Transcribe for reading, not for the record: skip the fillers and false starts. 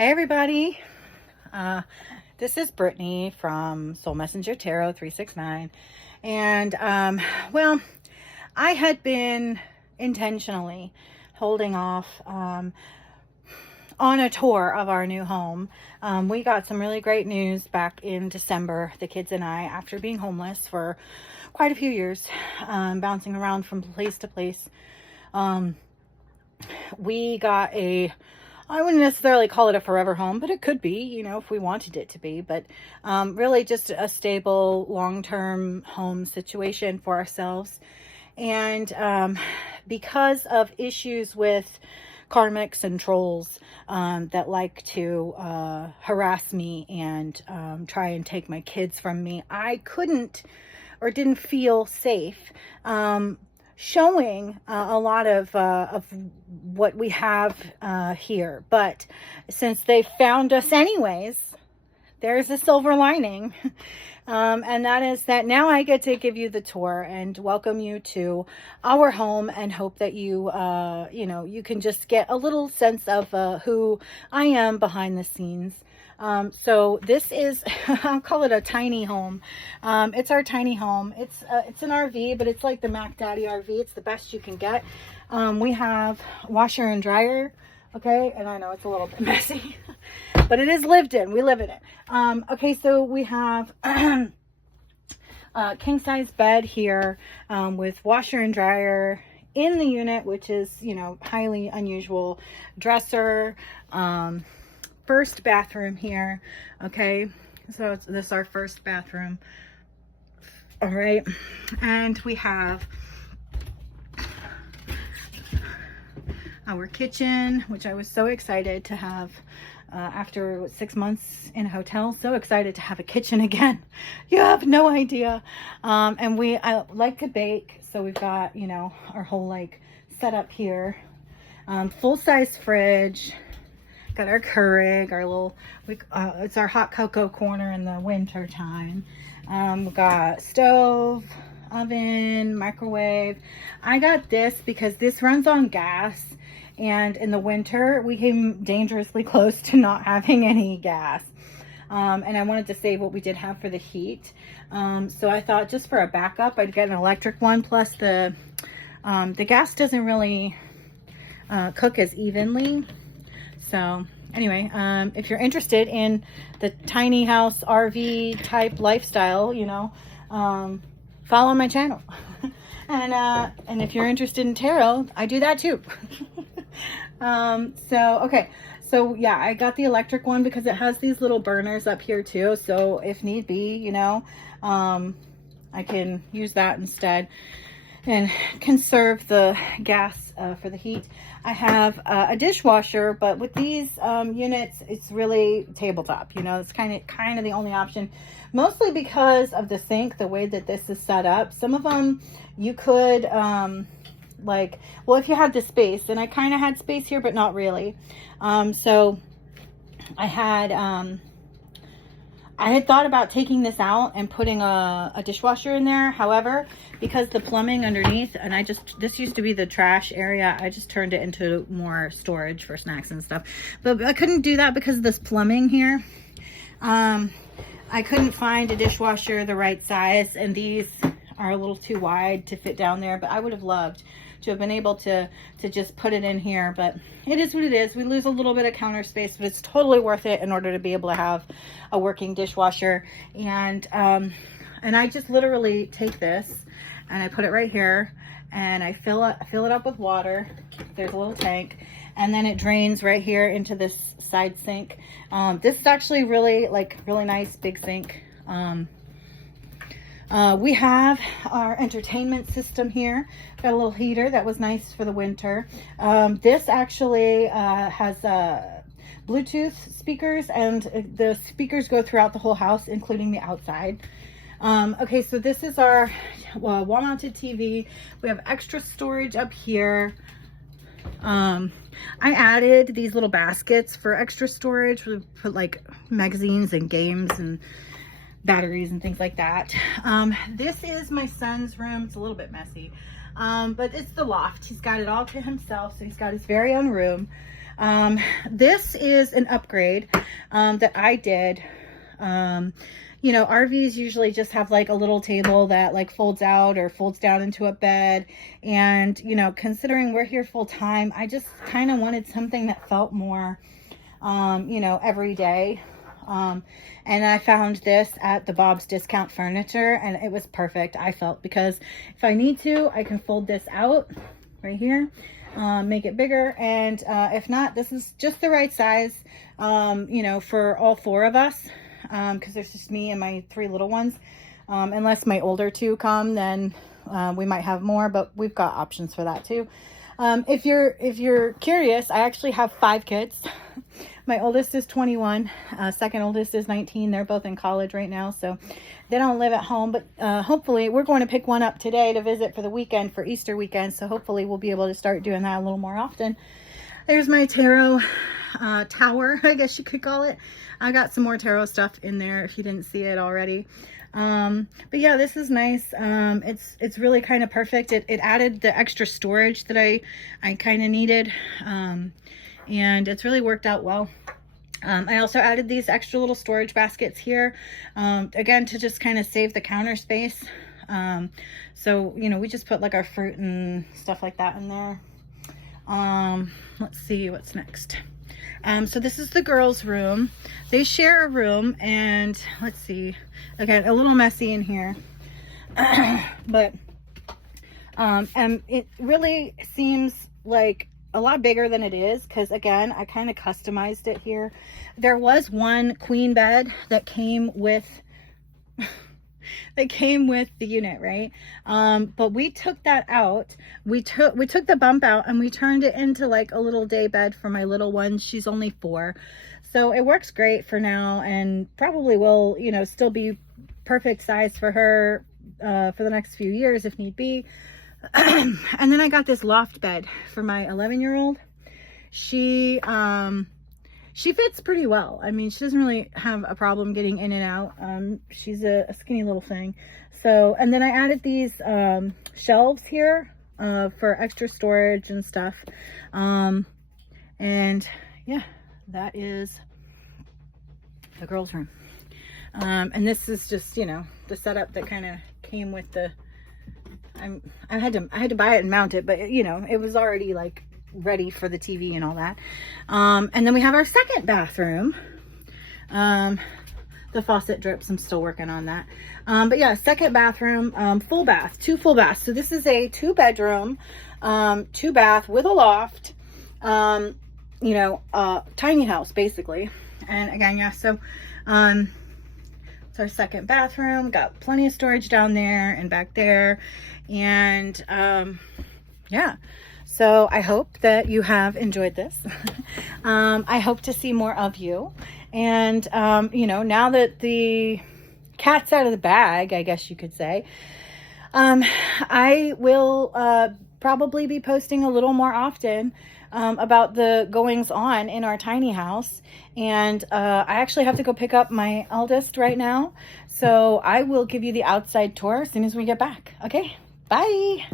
Hey everybody, this is Brittany from Soul Messenger Tarot 369, and well, I had been intentionally holding off on a tour of our new home. We got some really great news back in December, the kids and I, after being homeless for quite a few years, bouncing around from place to place. We got I wouldn't necessarily call it a forever home, but it could be, if we wanted it to be. But really just a stable, long-term home situation for ourselves. And because of issues with karmics and trolls that like to harass me and try and take my kids from me, I couldn't or didn't feel safe showing a lot of what we have here. But since they found us anyways, there's a silver lining. And that is that now I get to give you the tour and welcome you to our home, and hope that you you can just get a little sense of who I am behind the scenes. So this is, I'll call it a tiny home. It's our tiny home. It's an RV, but it's like the Mac Daddy RV. It's the best you can get. We have washer and dryer. Okay. And I know it's a little bit messy, but it is lived in. We live in it. Okay. So we have, king size bed here, with washer and dryer in the unit, which is, highly unusual. Dresser, first bathroom here. Okay, so this is our first bathroom. All right, and we have our kitchen, which I was so excited to have after 6 months in a hotel. So excited to have a kitchen again. You have no idea. And I like to bake, so we've got our whole setup here. Full-size fridge. Got our Keurig, our little, it's our hot cocoa corner in the winter time. We got stove, oven, microwave. I got this because this runs on gas, and in the winter we came dangerously close to not having any gas. And I wanted to save what we did have for the heat. So I thought just for a backup, I'd get an electric one. Plus the gas doesn't really cook as evenly. So anyway, if you're interested in the tiny house RV type lifestyle, follow my channel. And if you're interested in tarot, I do that too. Okay. So yeah, I got the electric one because it has these little burners up here too. So if need be, I can use that instead and conserve the gas for the heat. I have a dishwasher, but with these units, it's really tabletop. It's kind of the only option, mostly because of the sink, the way that this is set up. Some of them you could well, if you had the space, and I kind of had space here, but not really. So I had thought about taking this out and putting a dishwasher in there. However, because the plumbing underneath, and this used to be the trash area, I just turned it into more storage for snacks and stuff. But I couldn't do that because of this plumbing here. I couldn't find a dishwasher the right size, and these are a little too wide to fit down there. But I would have loved to have been able to just put it in here, but it is what it is. We lose a little bit of counter space, but it's totally worth it in order to be able to have a working dishwasher. And I just literally take this and I put it right here, and I fill it up with water. There's a little tank, and then it drains right here into this side sink. This is actually really nice big sink. We have our entertainment system here. Got a little heater that was nice for the winter. This actually has Bluetooth speakers, and the speakers go throughout the whole house, including the outside. Okay, so this is our wall-mounted TV. We have extra storage up here. I added these little baskets for extra storage. We put magazines and games and batteries and things like that. This is my son's room. It's a little bit messy, but it's the loft. He's got it all to himself, so he's got his very own room. This is an upgrade that I did. You know, RVs usually just have like a little table that like folds out or folds down into a bed. And, you know, considering we're here full time, I just kind of wanted something that felt more, you know, every day. And I found this at the Bob's Discount Furniture, and it was perfect, I felt, because if I need to, I can fold this out right here, make it bigger. And if not, this is just the right size, you know, for all four of us. Because there's just me and my three little ones. Unless my older two come, then we might have more, but we've got options for that too. If you're curious, I actually have 5 kids. My oldest is 21, second oldest is 19. They're both in college right now, so they don't live at home, but hopefully we're going to pick one up today to visit for the weekend, for Easter weekend. So hopefully we'll be able to start doing that a little more often. There's my tarot tower, I guess you could call it. I got some more tarot stuff in there if you didn't see it already. But yeah, this is nice. It's really kind of perfect. It added the extra storage that I kind of needed. And it's really worked out well. I also added these extra little storage baskets here, again, to just kind of save the counter space. So, you know, we just put like our fruit and stuff like that in there. Let's see what's next. So this is the girls' room. They share a room, and let's see, again, a little messy in here, but and it really seems like a lot bigger than it is, because again, I kind of customized it here. There was one queen bed that came with the unit, right? But we took that out. We took the bump out, and we turned it into like a little day bed for my little one. She's only 4, so it works great for now, and probably will, you know, still be perfect size for her for the next few years if need be. And then I got this loft bed for my 11-year-old. She fits pretty well. I mean, she doesn't really have a problem getting in and out. She's a skinny little thing. So, and then I added these shelves here for extra storage and stuff. And yeah, that is the girls' room. And this is just, you know, the setup that kind of came with the, I had to buy it and mount it, but you know, it was already like ready for the TV and all that. And then we have our second bathroom. The faucet drips, I'm still working on that. But yeah, second bathroom, full bath, 2 full baths. So this is a 2-bedroom, 2-bath with a loft, you know, tiny house basically. And again, yeah, so it's our second bathroom, got plenty of storage down there and back there. And yeah, so I hope that you have enjoyed this. I hope to see more of you. And, you know, now that the cat's out of the bag, I guess you could say, I will probably be posting a little more often about the goings on in our tiny house. And I actually have to go pick up my eldest right now. So I will give you the outside tour as soon as we get back. Okay, bye.